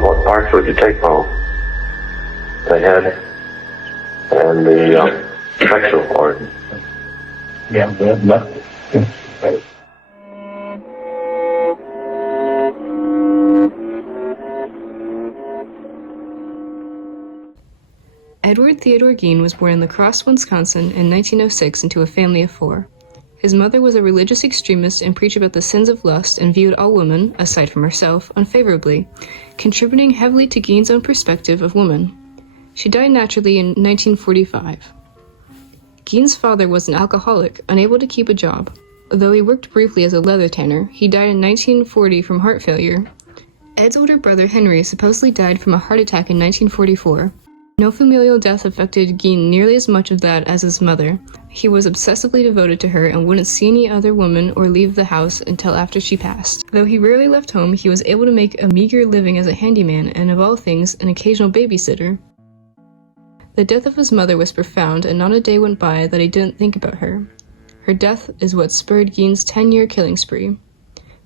what parts would you take home? The head and the sexual organ. Yeah, but Edward Theodore Gein was born in La Crosse, Wisconsin in 1906 into a family of 4. His mother was a religious extremist and preached about the sins of lust and viewed all women, aside from herself, unfavorably, contributing heavily to Gein's own perspective of women. She died naturally in 1945. Gein's father was an alcoholic, unable to keep a job. Though he worked briefly as a leather tanner, he died in 1940 from heart failure. Ed's older brother Henry supposedly died from a heart attack in 1944. No familial death affected Gein nearly as much of that as his mother. He was obsessively devoted to her and wouldn't see any other woman or leave the house until after she passed. Though he rarely left home, he was able to make a meager living as a handyman and, of all things, an occasional babysitter. The death of his mother was profound, and not a day went by that he didn't think about her. Her death is what spurred Gein's 10-year killing spree.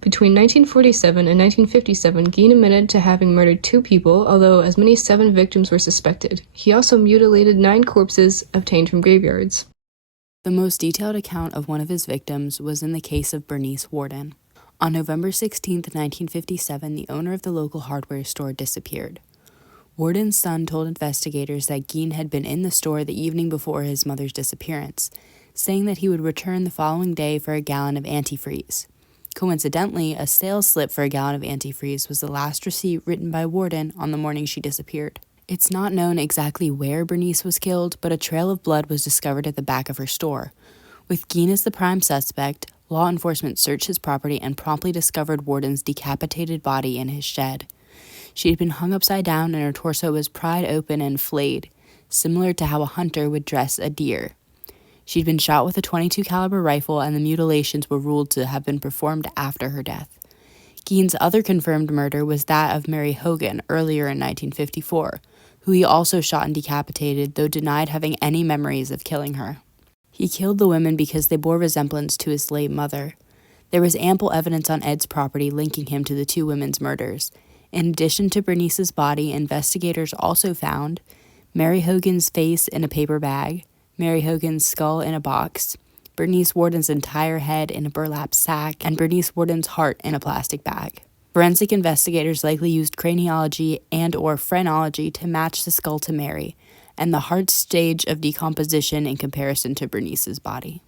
Between 1947 and 1957, Gein admitted to having murdered 2 people, although as many as 7 victims were suspected. He also mutilated 9 corpses obtained from graveyards. The most detailed account of one of his victims was in the case of Bernice Worden. On November 16, 1957, the owner of the local hardware store disappeared. Worden's son told investigators that Gein had been in the store the evening before his mother's disappearance, saying that he would return the following day for a gallon of antifreeze. Coincidentally, a sales slip for a gallon of antifreeze was the last receipt written by Worden on the morning she disappeared. It's not known exactly where Bernice was killed, but a trail of blood was discovered at the back of her store. With Gein as the prime suspect, law enforcement searched his property and promptly discovered Worden's decapitated body in his shed. She had been hung upside down and her torso was pried open and flayed, similar to how a hunter would dress a deer. She'd been shot with a .22 caliber rifle, and the mutilations were ruled to have been performed after her death. Gein's other confirmed murder was that of Mary Hogan earlier in 1954, who he also shot and decapitated, though denied having any memories of killing her. He killed the women because they bore resemblance to his late mother. There was ample evidence on Ed's property linking him to the 2 women's murders. In addition to Bernice's body, investigators also found Mary Hogan's face in a paper bag, Mary Hogan's skull in a box, Bernice Worden's entire head in a burlap sack, and Bernice Worden's heart in a plastic bag. Forensic investigators likely used craniology and/or phrenology to match the skull to Mary, and the heart's stage of decomposition in comparison to Bernice's body.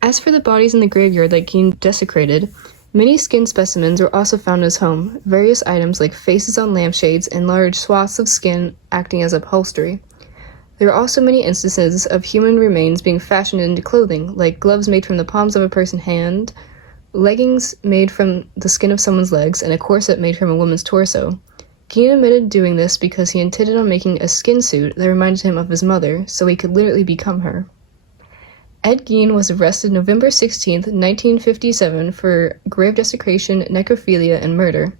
As for the bodies in the graveyard that Gein desecrated, many skin specimens were also found in his home, various items like faces on lampshades and large swaths of skin acting as upholstery. There are also many instances of human remains being fashioned into clothing, like gloves made from the palms of a person's hand, leggings made from the skin of someone's legs, and a corset made from a woman's torso. Gein admitted doing this because he intended on making a skin suit that reminded him of his mother, so he could literally become her. Ed Gein was arrested November 16, 1957 for grave desecration, necrophilia, and murder.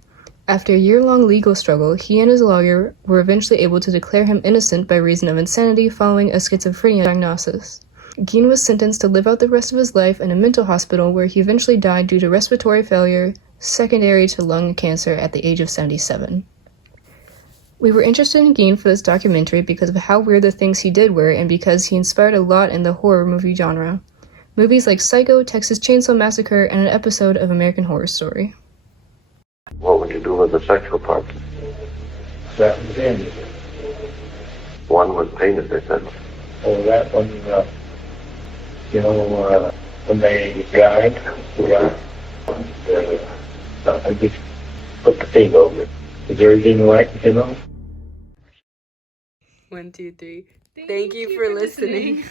After a year-long legal struggle, he and his lawyer were eventually able to declare him innocent by reason of insanity following a schizophrenia diagnosis. Gein was sentenced to live out the rest of his life in a mental hospital where he eventually died due to respiratory failure, secondary to lung cancer at the age of 77. We were interested in Gein for this documentary because of how weird the things he did were and because he inspired a lot in the horror movie genre. Movies like Psycho, Texas Chainsaw Massacre, and an episode of American Horror Story. What would you do with the sexual parts? that was in. One was painted, they said. Oh, that one, when they died, I just put the thing over it. Is there anything like, 1, 2, 3. Thank you for listening.